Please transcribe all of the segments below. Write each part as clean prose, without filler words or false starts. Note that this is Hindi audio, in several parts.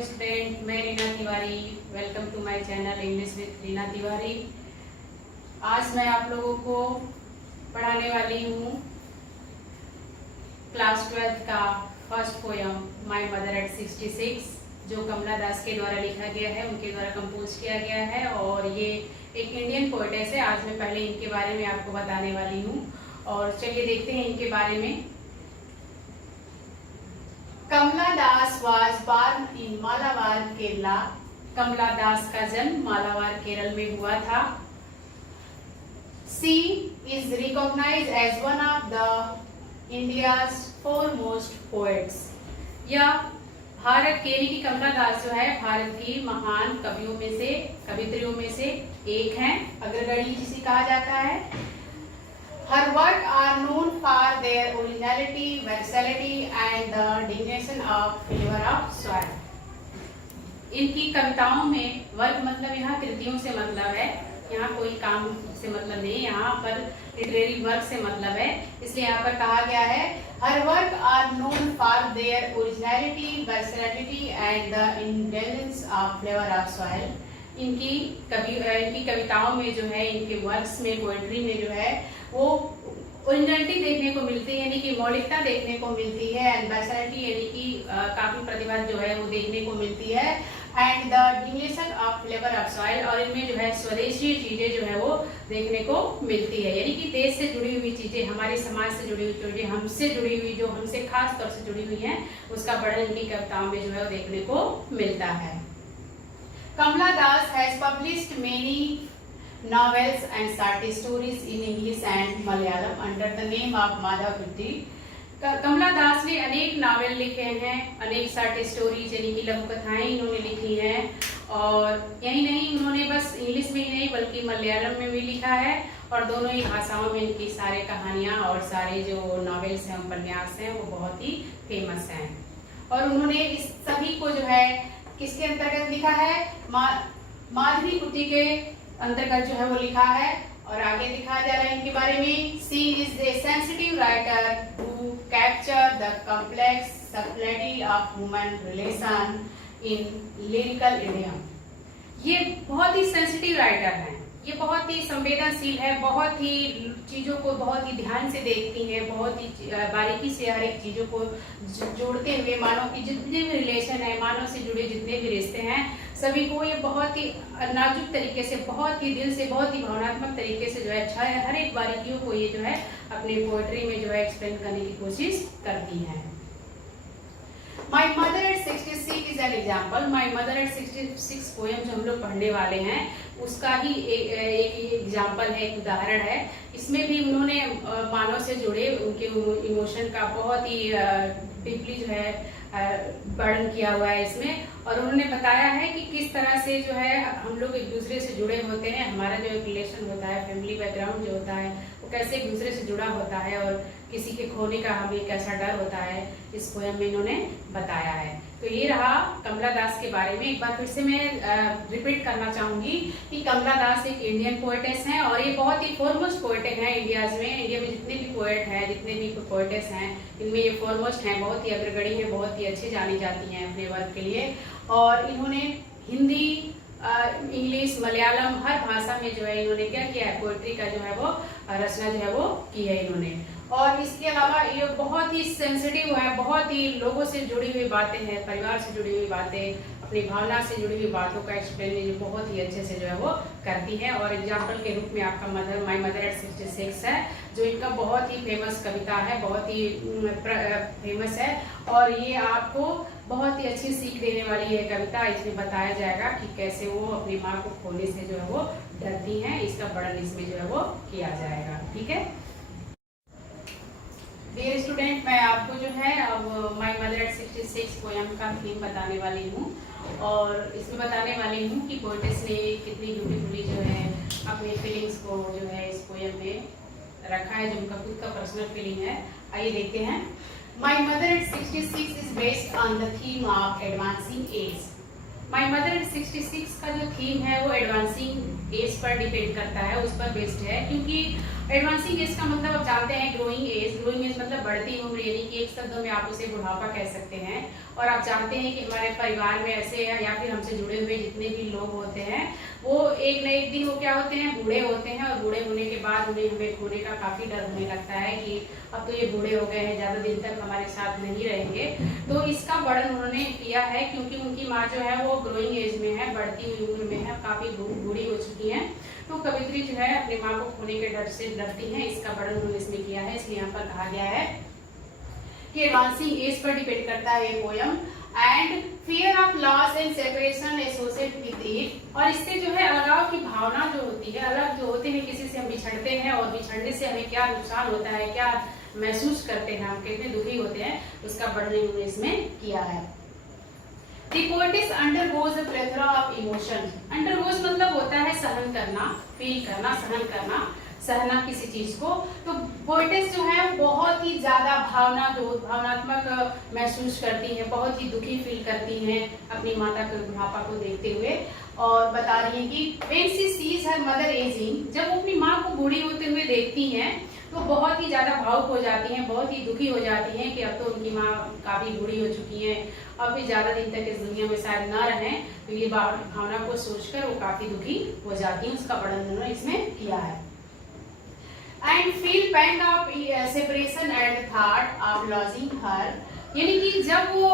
स्टूडेंट, मैं Reena Tiwari. Welcome to my channel English with Reena Tiwari. आज मैं आप लोगों को पढ़ाने वाली हूँ क्लास 12 का first poem my mother eight 66, जो कमला दास के द्वारा लिखा गया है, उनके द्वारा कंपोज किया गया है। और ये एक इंडियन पोएटेस है। आज मैं पहले इनके बारे में आपको बताने वाली हूँ और चलिए देखते हैं इनके बारे में। कमला दास was born in Malabar Kerala. कमला दास का जन्म मालाबार केरल में हुआ था। She is recognized as one of the India's foremost poets। यह भारत की यानी कि कमला दास जो है भारत की महान कवियों में से, कवित्रियों में से एक हैं, अग्रगणी जिसे कहा जाता है। Her work are known for their originality, versatility and the dignity of flavor of soil। इनकी कविताओं में वर्क मतलब यहाँ कृतियों से मतलब है, यहाँ कोई काम से मतलब नहीं, यहाँ पर लिटरेरी वर्क से मतलब है। इसलिए यहाँ पर कहा गया है Her work are known for their originality, versatility and the indulgence of flavor of soil। इनकी कविताओं में जो है, इनके वर्क्स में, पोएट्री में जो है वो ओरिजिनलिटी देखने को मिलती है, यानी कि मौलिकता देखने को मिलती है। एंड वर्सैटिलिटी यानी कि काफी प्रतिभा जो है वो देखने को मिलती है। एंड द डिग्निशन ऑफ फ्लेवर ऑफ सॉइल, और इनमें जो है स्वदेशी चीजें जो है वो देखने को मिलती है, यानी कि देश से जुड़ी हुई चीजें, हमारे समाज से जुड़ी हुई चीजें, हमसे जुड़ी हुई, जो हमसे खास तौर से जुड़ी हुई है, उसका वर्णन इनकी कविताओं में जो है वो देखने को मिलता है। Kamla Das has published many novels and short stories in English and Malayalam under the name of Madhavriti। कमला दास ने अनेक नावल लिखे हैं, अनेक शॉर्ट स्टोरीज यानी कि लघु कथाएं इन्होंने लिखी हैं। और यही नहीं, उन्होंने बस इंग्लिश में ही नहीं बल्कि मलयालम में भी लिखा है। और दोनों ही भाषाओं में इनकी सारे कहानियां और सारे जो नॉवेल्स हैं, उपन्यास हैं, वो बहुत ही फेमस हैं। और उन्होंने इस सभी को जो है किसके अंतर्गत लिखा है? माधवी कुटी के अंतर्गत जो है वो लिखा है। और आगे दिखाया जा रहा है इनके बारे में। She is a sensitive writer who capture the complex subtlety of human relation in lyrical idiom। ये बहुत ही सेंसिटिव राइटर हैं, ये बहुत ही संवेदनशील है, बहुत ही चीजों को बहुत ही ध्यान से देखती हैं, बहुत ही बारीकी से हर एक चीजों को जोड़ते हुए, मानव की जितने भी रिलेशन है, मानव से जुड़े जितने भी रिश्ते हैं, सभी को ये बहुत ही नाजुक तरीके से, बहुत ही दिल से, बहुत ही भावनात्मक तरीके से जो है हर एक बारीकियों को ये जो है अपनी पोएट्री में जो है एक्सप्लेन करने की कोशिश करती हैं। My mother at 66 is an example। My mother at 66 poem जो हम लोग पढ़ने वाले हैं, उसका ही एक एग्जाम्पल है, एक उदाहरण है। इसमें भी उन्होंने मानव से जुड़े उनके इमोशन का बहुत ही डीपली जो है वर्णन किया हुआ है इसमें। और उन्होंने बताया है कि किस तरह से जो है हम लोग एक दूसरे से जुड़े होते हैं, हमारा जो एक रिलेशन होता है, फैमिली बैकग्राउंड जो होता है, वो कैसे एक दूसरे से जुड़ा होता है और किसी के खोने का हमें कैसा डर होता है, इस पोएम में इन्होंने बताया है। तो ये रहा कमला दास के बारे में। एक बार फिर से मैं रिपीट करना चाहूंगी कि कमला दास एक इंडियन पोएटेस हैं और ये बहुत ही फॉरमोस्ट पोएट हैं इंडिया में जितने भी पोएट हैं, जितने भी पोएटेस हैं, इनमें ये फॉरमोस्ट हैं, बहुत ही अग्रगणी हैं, बहुत ही अच्छी जानी जाती हैं अपने वर्क के लिए। और इन्होंने हिंदी, इंग्लिश, मलयालम हर भाषा में जो है इन्होंने क्या किया है, पोएट्री का जो है वो रचना जो है वो की है इन्होंने। और इसके अलावा ये बहुत ही सेंसिटिव है, बहुत ही लोगों से जुड़ी हुई बातें हैं, परिवार से जुड़ी हुई बातें, अपनी भावना से जुड़ी हुई बातों का एक्सप्लेन बहुत ही अच्छे से जो है वो करती है। और एग्जाम्पल के रूप में आपका माय मदर एट 66 है, जो इनका बहुत ही फेमस कविता है, बहुत ही फेमस है। और ये आपको बहुत ही अच्छी सीख देने वाली है कविता। इसमें बताया जाएगा कि कैसे वो अपनी माँ को खोने से जो है वो डरती हैं, इसका वर्णन इसमें जो है वो किया जाएगा। ठीक है डियर स्टूडेंट, मैं आपको जो है अब माय मदर एट 66 पोएम का थीम बताने वाली हूँ। और इसमें बताने वाली हूँ कि पोएटेस ने कितनी ब्यूटीफुली जो है अपनी फीलिंग्स को जो है इस पोएम में रखा है, जो उनका खुद का पर्सनल फीलिंग है। आइए देखते हैं। My mother eight 66 is based on the theme of advancing as. My mother eight 66 का जो थीम है वो एडवांसिंग एज पर डिपेंड करता है, उस पर बेस्ड है। क्योंकि एडवांसिंग एज का मतलब आप जानते हैं ग्रोइंग एज। ग्रोइंग एज मतलब बढ़ती उम्र, यानी कि एक शब्दों में आप उसे बुढ़ापा कह सकते हैं। और आप जानते हैं कि हमारे परिवार में ऐसे या फिर हमसे जुड़े हुए जितने भी लोग होते हैं वो एक न एक दिन वो क्या होते हैं, बूढ़े होते हैं। और बूढ़े होने के बाद उन्हें हमें खोने का काफी डर होने लगता है कि अब तो ये बूढ़े हो गए हैं, ज्यादा दिन तक हमारे साथ नहीं रहेंगे। तो इसका वर्णन उन्होंने किया है क्योंकि उनकी माँ जो है वो ग्रोइंग एज में है, बढ़ती हुई उम्र में है, काफी बूढ़ी हो चुकी है। तो कवित्री जो है अपने माँ को खोने के डर से डरती है, इसका वर्णन उन्होंने इसमें किया है। इसलिए यहाँ पर कहा गया है कि एडवांसिंग एज पर डिपेंड करता है ये poem. And fear of loss and separation associate with it, और इससे जो है अलगाव की भावना जो होती है, अलग जो होते हैं किसी से हम बिछड़ते हैं और बिछड़ने से हमें क्या नुकसान होता है, क्या महसूस करते हैं, हम कितने दुखी होते हैं, उसका वर्णन उन्होंने इसमें किया है। The poetess undergoes a plethora of emotions. Undergoes मतलब होता है सहन करना, फील करना, सहन करना, सहना किसी चीज को। तो पोएटेस जो है बहुत ही ज्यादा भावनात्मक महसूस करती हैं, बहुत ही दुखी फील करती हैं अपनी माता के बुढ़ापा को देखते हुए। और बता रही हैं कि when she sees her mother aging, जब वो अपनी माँ को बूढ़ी होते हुए देखती हैं तो बहुत ही ज्यादा भावुक हो जाती हैं, बहुत ही दुखी हो जाती हैं कि अब तो उनकी माँ काफी बूढ़ी हो चुकी हैं, अब भी ज्यादा दिन तक इस दुनिया में शायद न रहें। तो ये भावना को सोचकर वो काफी दुखी हो जाती हैं, उसका वर्णन उन्होंने इसमें किया है। And feel pang of separation at the thought of losing her, यानी कि जब वो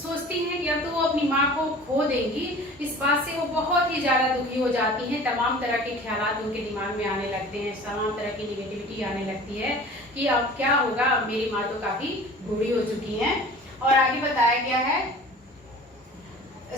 सोचती हैं या तो वो अपनी माँ को खो देंगी, इस बात से वो बहुत ही ज्यादा दुखी हो जाती हैं। तमाम तरह के ख्यालात उनके दिमाग में आने लगते हैं, तमाम तरह की निगेटिविटी आने लगती है कि अब क्या होगा, अब मेरी माँ तो काफी बूढ़ी हो चुकी हैं। और आगे बताया गया है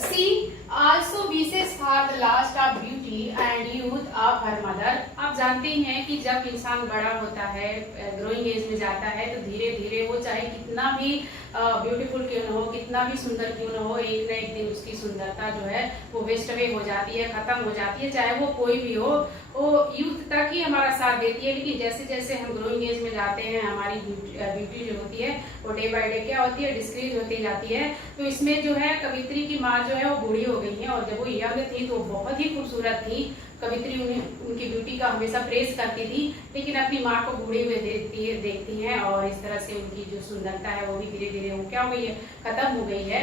She also wishes for the last of beauty and youth of her mother. आप जानते हैं कि जब इंसान बड़ा होता है, ग्रोइंग एज में जाता है, तो धीरे धीरे वो चाहे कितना भी ब्यूटीफुल क्यों न हो, कितना भी सुंदर क्यों न हो, एक न एक दिन उसकी सुंदरता जो है वो वेस्ट अवे हो जाती है, खत्म हो जाती है, चाहे वो कोई भी हो। वो यूथ तक ही हमारा साथ देती है, लेकिन जैसे जैसे हम ग्रोइंग एज में जाते हैं हमारी ब्यूटी जो होती है वो डे बाय डे क्या होती है, डिस्क्रीज होती जाती है। तो इसमें जो है कवित्री की माँ जो है वो बूढ़ी हो गई है, और जब वो यंग थी तो बहुत ही खूबसूरत थी। कवित्री उनकी ब्यूटी का हमेशा प्रेज करती थी, लेकिन अपनी माँ को बूढ़ी हुए देखती हैं और इस तरह से उनकी जो सुंदरता है वो भी धीरे धीरे वो क्या हो गई है, खत्म हो गई है।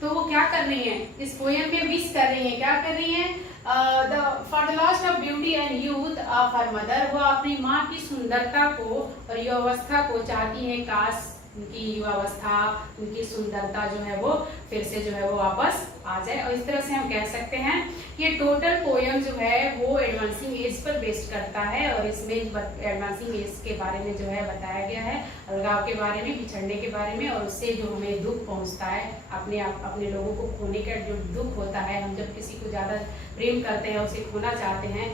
तो वो क्या कर रही हैं, इस पोएम में विश कर रही हैं, क्या कर रही हैं, for the lost of beauty and youth of her mother, वो अपनी माँ की सुंदरता को और युवावस्था को चाहती हैं, काश उनकी युवावस्था, उनकी सुंदरता जो है वो फिर से जो है वो वापस आ जाए। और इस तरह से हम कह सकते हैं कि ये टोटल पोयम जो है वो एडवांसिंग एज पर बेस्ड करता है, और इसमें एडवांसिंग एज के बारे में जो है बताया गया है, अलगाव के बारे में, बिछड़ने के बारे में, और उससे जो हमें दुख पहुंचता है, अपने लोगों को खोने का जो दुख होता है, हम जब किसी को ज्यादा प्रेम करते हैं, उसे खोना चाहते हैं,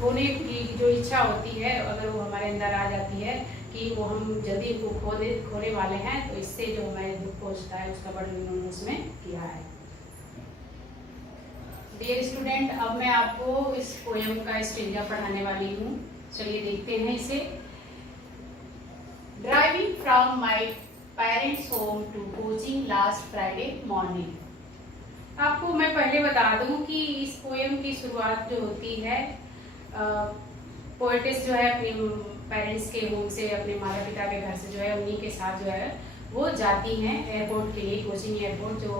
खोने की जो इच्छा होती है अगर वो हमारे अंदर आ जाती है कि वो हम जल्दी उनको खोने वाले हैं, तो इससे जो हमें दुख पहुंचता है उसका वर्णन उन्होंने उसमें किया है। डियर स्टूडेंट, अब मैं आपको इस पोयम का स्टेंजा पढ़ाने वाली हूँ। चलिए देखते हैं इसे। Driving from my parents home to coaching last Friday morning. आपको मैं पहले बता दूं कि इस पोयम की शुरुआत जो होती है, पोएटिस जो है अपने पेरेंट्स के होम से, अपने माता पिता के घर से जो है उन्हीं के साथ जो है वो जाती हैं एयरपोर्ट के लिए, कोचिंग एयरपोर्ट। जो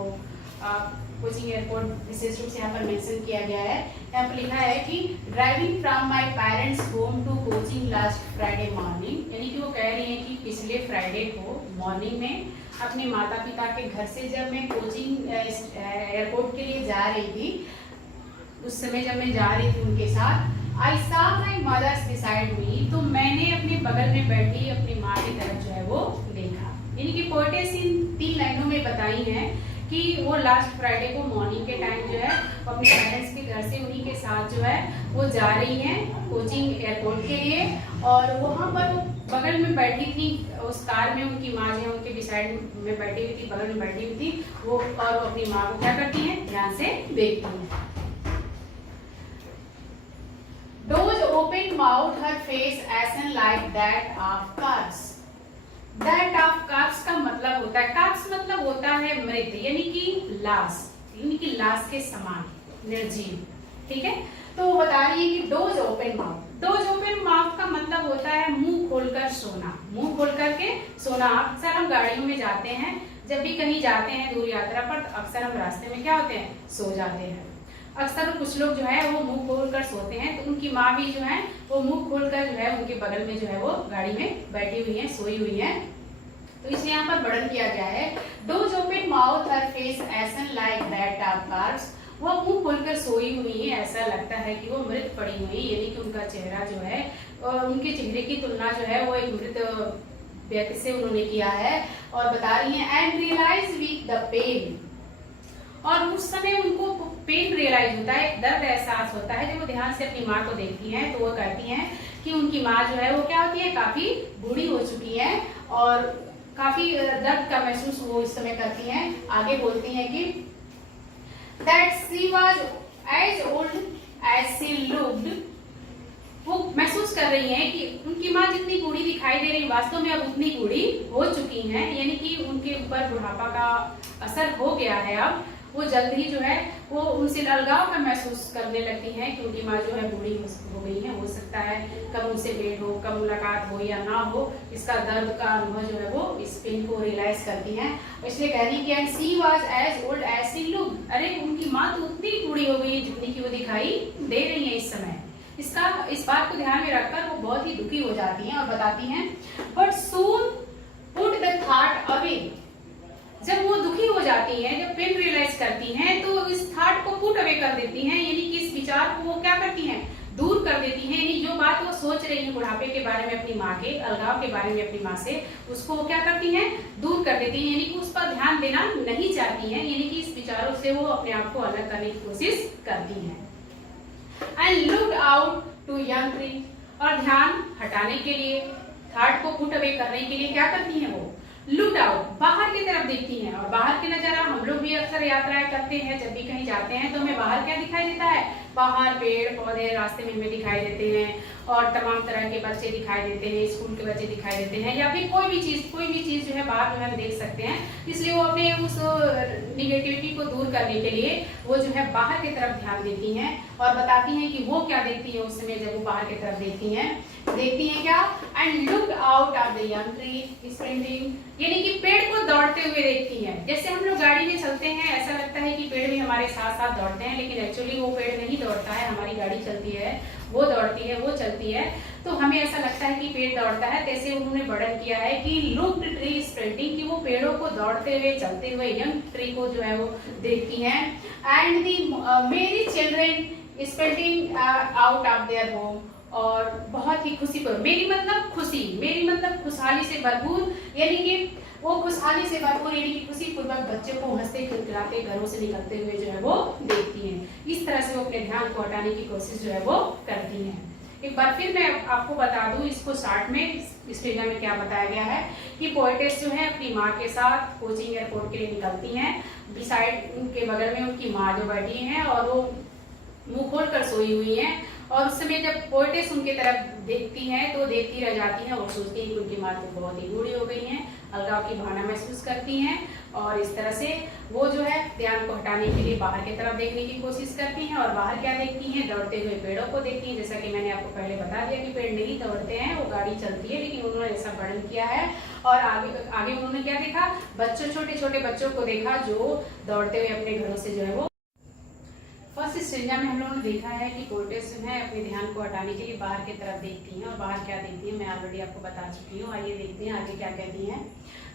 कोचिंग एयरपोर्ट विशेष रूप से यहाँ पर मेंशन किया गया है। यहाँ पर लिखा है कि driving from my parents home to coaching last Friday morning, यानी कि वो कह रही हैं कि पिछले फ्राइडे को मॉर्निंग में अपने माता पिता के घर से जब मैं कोचिंग एयरपोर्ट के लिए जा रही थी, उस समय जब मैं जा रही थी उनके साथ, I saw my mothers beside me, तो मैंने अपने बगल में बैठी अपनी माँ की तरफ जो है वो देखा। यानी कि पोएटिस इन 3 लाइनों में बताई हैं कि वो लास्ट फ्राइडे को मॉर्निंग के टाइम जो है वो अपने पेरेंट्स के घर से उन्हीं के साथ जो है वो जा रही हैं कोचिंग एयरपोर्ट के लिए, और वहाँ पर वो बगल में बैठी थी, उस कार में उनकी माँ जो है उनके बिसाइड में बैठी हुई थी, बगल में बैठी हुई थी वो, और वो अपनी माँ को क्या करती हैं, ध्यान से देखती हैं। Those open mouth, her face ashen like that of calves. That of calves का मतलब होता है, calves मतलब होता है मृत, यानी कि लाश, यानी कि लाश के समान, निर्जीव। ठीक है, तो बता रही है कि dose open mouth. Dose open mouth का मतलब होता है मुंह खोलकर सोना, मुंह खोल करके सोना। अक्सर हम गाड़ियों में जाते हैं, जब भी कहीं जाते हैं दूर यात्रा पर, तो अक्सर हम रास्ते में क्या होते हैं, सो जाते हैं। अक्सर कुछ लोग जो है वो मुंह खोल कर सोते हैं, तो उनकी माँ भी जो है वो मुंह खोल कर जो है उनके बगल में जो है वो गाड़ी में बैठी हुई है, सोई हुई है। तो इसलिए यहाँ पर वर्णन किया गया है, dose open mouth her face essence like that of cars. वो मुंह खोलकर सोई हुई है, ऐसा लगता है कि वो मृत पड़ी हुई, यानी कि उनका चेहरा जो है, उनके चेहरे की तुलना जो है वो एक मृत व्यक्ति से उन्होंने किया है। और बता रही है and realise with the pain, और उस समय उनको पेन रियलाइज होता है, दर्द एहसास होता है जब वो ध्यान से अपनी माँ को देखती हैं। तो वो कहती हैं कि उनकी माँ जो है वो क्या होती है, काफी बूढ़ी हो चुकी है और काफी दर्द का महसूस वो इस समय करती हैं। आगे बोलती हैं कि that she was as old as she looked, वो महसूस कर रही हैं कि उनकी माँ जितनी बूढ़ी दिखाई दे रही वास्तव में अब उतनी बूढ़ी हो चुकी हैं, यानी कि उनके ऊपर बुढ़ापा का असर हो गया है। अब वो जल्द ही जो है वो उनसे अलगाव का महसूस करने लगती हैं कि उनकी माँ जो है बूढ़ी हो गई है। हो सकता है कब उनसे भेंट हो, कब मुलाकात हो या ना हो, इसका दर्द का अनुभव जो है वो इस पेन को रियलाइज करती हैं। इसलिए कह रही कि she was as old as she looked, अरे उनकी माँ तो उतनी बूढ़ी हो गई है जितनी की वो दिखाई दे रही है इस समय। इस बात को ध्यान में रखकर वो बहुत ही दुखी हो जाती हैं और बताती हैं but soon put the thought away. जब वो दुखी हो जाती हैं, जब पेन रियलाइज करती हैं, तो इस थॉट को पुट अवे कर देती हैं, यानी कि इस विचार को वो क्या करती हैं, दूर कर देती हैं। यानी जो बात वो सोच रही है बुढ़ापे के बारे में अपनी माँ के, अलगाव के बारे में अपनी माँ से, उसको वो क्या करती हैं, दूर कर देती हैं, यानी कि उस पर ध्यान देना नहीं चाहती हैं, यानी कि इस विचारों से वो अपने आप को अलग करने की कोशिश करती हैं। And looked out to young tree, और ध्यान हटाने के लिए, थॉट को पुट अवे करने के लिए क्या करती हैं, वो लुक आउट, बाहर की तरफ देखती हैं। और बाहर की नजारा हम लोग भी अक्सर यात्राएं करते हैं, जब भी कहीं जाते हैं तो हमें बाहर क्या दिखाई देता है, बाहर पेड़ पौधे रास्ते में हमें दिखाई देते हैं और तमाम तरह के बच्चे दिखाई देते हैं, स्कूल के बच्चे दिखाई देते हैं, या फिर कोई भी चीज जो है बाहर जो है हम देख सकते हैं। इसलिए वो अपने उस निगेटिविटी को दूर करने के लिए वो जो है बाहर की तरफ ध्यान देती हैं और बताती हैं कि वो क्या देखती है उस समय जब वो बाहर की तरफ देखती हैं क्या, and look out of the young tree sprinting, यानी कि पेड़ को दौड़ते हुए देखती हैं। जैसे हम लोग गाड़ी में चलते हैं, ऐसा लगता है कि पेड़ भी हमारे साथ साथ दौड़ते हैं, लेकिन एक्चुअली वो पेड़ नहीं दौड़ता है, हमारी गाड़ी चलती है, वो दौड़ती है, वो चलती है, तो हमें ऐसा लगता है कि पेड़ दौड़ता है। जैसे उन्होंने वर्णन किया है कि लुक ट्री स्प्रिंटिंग, कि वो पेड़ों को दौड़ते हुए चलते हुए यंग ट्री को जो है वो देखती हैं। एंड दी मेरी children sprinting out of their home, और बहुत ही खुशी पर, मेरी मतलब खुशी, मेरी मतलब खुशहाली से भरपूर, यानी कि वो खुशहाली से भरपूर, यानी कि खुशी पूर्वक बच्चों को हंसते खिलखिलाते घरों से निकलते हुए जो है वो देखती हैं। इस तरह से वो अपने ध्यान को हटाने की कोशिश जो है वो करती हैं। एक बार फिर मैं आपको बता दूं इसको शॉर्ट में, इस फिगर में क्या बताया गया है कि पोएटेस जो है अपनी माँ के साथ कोचिंग एयरपोर्ट के लिए निकलती हैं। बिसाइड उनके बगल में उनकी माँ जो बैठी हैं और वो मुंह खोल कर सोई हुई हैं, और उस समय जब पोएटेस उनके तरफ देखती हैं तो देखती रह जाती हैं और सोचती हैं कि उनकी माँ तो बहुत ही बूढ़ी हो गई हैं, अलगाव की भावना महसूस करती हैं, और इस तरह से वो जो है ध्यान को हटाने के लिए बाहर की तरफ देखने की कोशिश करती हैं। और बाहर क्या देखती हैं, दौड़ते हुए पेड़ों को देखती हैं। जैसा कि मैंने आपको पहले बता दिया कि पेड़ नहीं दौड़ते हैं, वो गाड़ी चलती है, लेकिन उन्होंने ऐसा वर्णन किया है। और आगे उन्होंने क्या देखा, छोटे छोटे बच्चों को देखा जो दौड़ते हुए अपने घरों से जो है वो। फर्स्ट स्टेंजा में हम लोगों ने देखा है कि पोएटेस जो है अपने ध्यान को हटाने के लिए बाहर की तरफ देखती हैं, और बाहर क्या देखती हैं मैं ऑलरेडी आपको बता चुकी हूँ। आइए देखते हैं आगे क्या कहती हैं।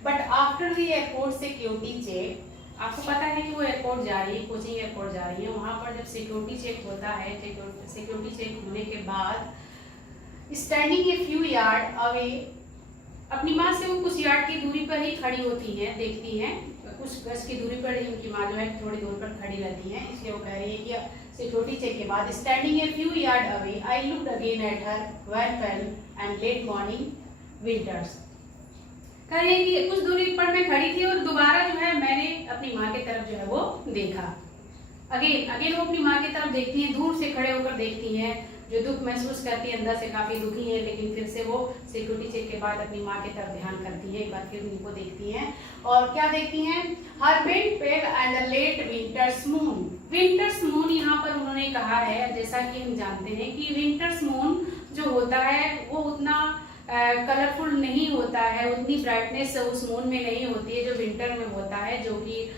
But after the airport security check, आपको पता है कि वो एयरपोर्ट जा रही है, कोचिंग एयरपोर्ट जा रही है, वहां पर जब सिक्योरिटी चेक होता है, सिक्योरिटी चेक होने के बाद standing a few yard away, अपनी माँ से वो कुछ यार्ड की दूरी पर ही खड़ी होती हैं, देखती हैं, कुछ गज की दूरी पर ही उनकी माँ जो है थोड़ी दूर पर खड़ी रहती हैं। इसलिए वो कह रही है कि सिक्योरिटी चेक के बाद standing a few yard away I looked again at her when fail and let morning winters, कह रही है कि कुछ दूरी पर मैं खड़ी थी और दोबारा जो है मैंने अपनी माँ की तरफ जो है वो देखा। अगेन वो अपनी माँ की तरफ देखती हैं, दूर से खड़े होकर देखती हैं, जो दुख महसूस करती है, अंदर से काफी दुखी है, लेकिन फिर से वो सिक्योरिटी चेक के बाद अपनी माँ की तरफ ध्यान करती है, एक बार फिर उनको देखती हैं। और क्या देखती हैं, her wind pale and the late winter's moon, winter's moon यहाँ पर उन्होंने कहा है, जैसा कि हम जानते हैं कि विंटर्स मून जो होता है वो उतना कलरफुल नहीं होता है, उतनी ब्राइटनेस उस मून में नहीं होती है जो विंटर में होता है, जो कि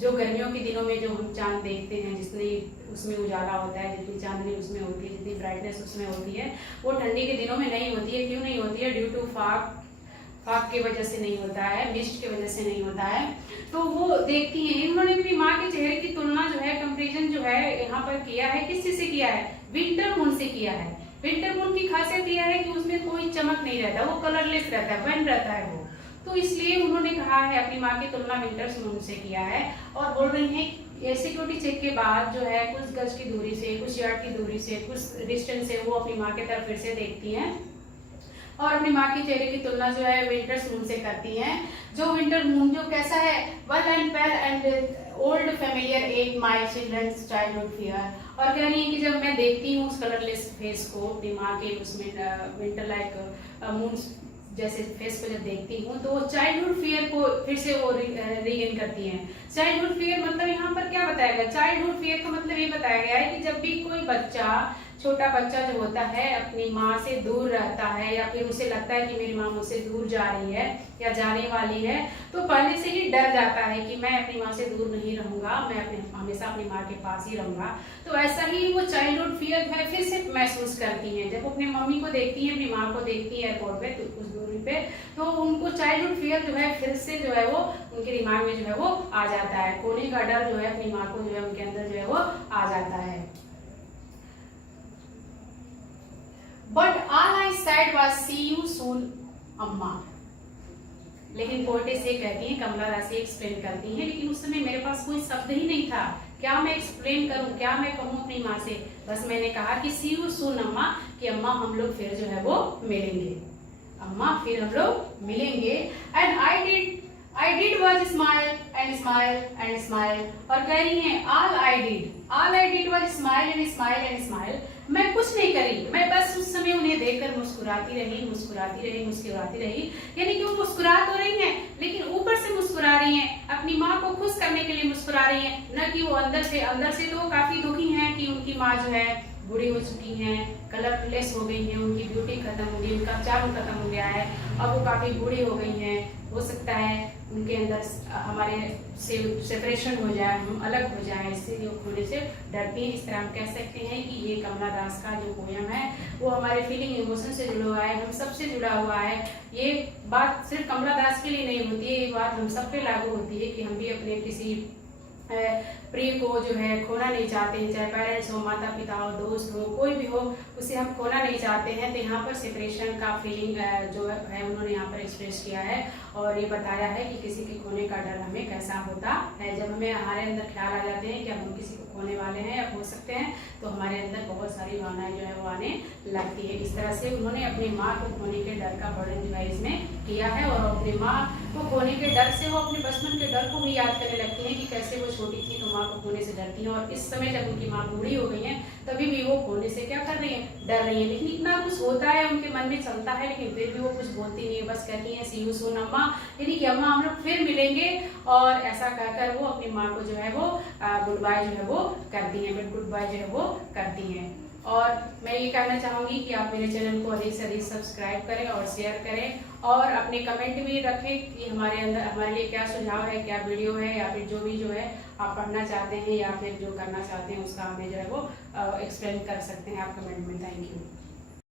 जो गर्मियों के दिनों में जो हम चांद देखते हैं, जितनी उसमें उजाला होता है, जितनी चांदनी उसमें होती है, जितनी ब्राइटनेस उसमें होती है, वो ठंडी के दिनों में नहीं होती है। क्यों नहीं होती है? ड्यू टू फॉग की वजह से नहीं होता है, मिस्ट की वजह से नहीं होता है। तो वो देखती हैं, इन्होंने अपनी माँ के चेहरे की तुलना जो है, कंपेरिजन जो है यहाँ पर किया है, किस चीज से किया है? विंटर मून से किया है। विंटर मून की खासियत यह है कि उसमें कोई चमक नहीं रहता, वो कलरलेस रहता है, बन रहता है वो। तो इसलिए उन्होंने कहा है, अपनी माँ की तुलना विंटर्स मून से किया है, और बोल रही है सिक्योरिटी चेक के बाद जो है कुछ गज की दूरी से, कुछ यार्ड की दूरी से, कुछ डिस्टेंस से वो अपनी माँ की तरफ फिर से देखती हैं और अपनी माँ के चेहरे की तुलना जो है विंटर्स मून से करती हैं। जो विंटर मून जो कैसा है? Well and pale and old familiar at my children's childhood fear. और कह रही है कि जब मैं देखती हूँ उस कलरलेस फेस को, अपनी माँ के उसमें विंटर लाइक मून जैसे फेस को जब देखती हूँ, तो वो चाइल्डहुड फियर को फिर से वो रीगेन करती हैं। चाइल्डहुड फियर मतलब यहाँ पर क्या बताया गया? चाइल्डहुड फियर का मतलब ये बताया गया है कि जब भी कोई बच्चा, छोटा बच्चा जो होता है, अपनी माँ से दूर रहता है, या फिर उसे लगता है कि मेरी माँ मुझसे दूर जा रही है या जाने वाली है, तो पहले से ही डर जाता है कि मैं अपनी माँ से दूर नहीं रहूंगा, मैं हमेशा अपनी माँ के पास ही रहूंगा। तो ऐसा ही वो चाइल्डहुड फियर है फिर से महसूस करती हैं। जब अपनी मम्मी को देखती है, अपनी माँ को देखती है एयरपोर्ट पे, तो उस दूरी पे, तो उनको चाइल्डहुड फियर जो है फिर से जो है वो उनके दिमाग में जो है वो आ जाता है। खोने का डर जो है अपनी माँ को जो है उनके अंदर जो है वो आ जाता है। But all I said was see you soon, अम्मा। लेकिन पोएटेस ये कहती हैं, कमला दास एक्सप्लेन करती हैं, लेकिन उस समय मेरे पास कोई शब्द ही नहीं था, क्या मैं एक्सप्लेन करूं, क्या मैं कहूं अपनी माँ से? बस मैंने कहा कि सी यू सून अम्मा, कि अम्मा हम लोग फिर जो है वो मिलेंगे, अम्मा फिर हम लोग मिलेंगे। And I did was smile and smile and smile। और कह रही हैं all I did was smile and smile and smile। मैं कुछ नहीं करी, मैं बस उस समय उन्हें देखकर मुस्कुराती रही, मुस्कुराती रही, मुस्कुराती रही। यानी कि वो मुस्कुरा तो रही हैं, लेकिन ऊपर से मुस्कुरा रही हैं, अपनी माँ को खुश करने के लिए मुस्कुरा रही हैं, न कि वो अंदर से तो काफी दुखी हैं कि उनकी माँ जो है बूढ़ी हो चुकी हैं, कलरलेस हो गई हैं, उनकी ब्यूटी खत्म हो गई, उनका चार्म खत्म हो गया है, अब वो काफी बूढ़ी हो गई हैं। हो सकता है उनके अंदर हमारे से सेपरेशन हो जाए, हम अलग हो जाए, इससे जो खोने से डरती हैं। इस तरह हम कह सकते हैं कि ये कमला दास का जो पोयम है वो हमारे फीलिंग इमोशन से जुड़ा हुआ है, हम सबसे जुड़ा हुआ है। ये बात सिर्फ कमला दास के लिए नहीं होती है, ये बात हम सब पे लागू होती है कि हम भी अपने किसी प्रिय को जो है खोना नहीं चाहते हैं, चाहे पेरेंट्स हो, माता पिता हो, दोस्त हो, कोई भी हो, उसे हम खोना नहीं चाहते हैं। तो यहाँ पर सेपरेशन का फीलिंग जो है उन्होंने यहाँ पर एक्सप्रेस किया है और ये बताया है कि किसी के खोने का डर हमें कैसा होता है। जब हमें हमारे अंदर ख्याल आ जाते हैं कि हम किसी को खोने वाले हैं या खो सकते हैं, तो हमारे अंदर बहुत सारी भावनाएं जो है वो आने लगती है। इस तरह से उन्होंने अपनी माँ को खोने के डर का वर्णन जो है इसमें किया है और अपनी माँ को खोने के डर से वो अपने बचपन के डर को भी याद करने लगती है कि कैसे वो छोटी थी तो माँ को खोने से डरती है, और इस समय जब उनकी माँ बूढ़ी हो गई है तभी भी वो खोने से क्या कर रही है? डर रही है। लेकिन इतना कुछ होता है उनके मन में चलता है, लेकिन फिर भी वो कुछ बोलती नहीं है, बस कहती है सी यू सून अम्मा, यानी कि अम्मा हम लोग फिर मिलेंगे। और ऐसा कहकर वो अपनी माँ को जो है वो गुड बाय जो है वो करती हैं, गुड बाय जो है वो करती हैं। और मैं ये कहना चाहूँगी कि आप मेरे चैनल को अधिक से अधिक सब्सक्राइब करें और शेयर करें, और अपने कमेंट भी रखें कि हमारे अंदर हमारे लिए क्या सुझाव है, क्या वीडियो है, या फिर जो भी जो है आप पढ़ना चाहते हैं या फिर जो करना चाहते हैं उसका हमें जो है वो एक्सप्लेन कर सकते हैं आप कमेंट में। Thank you.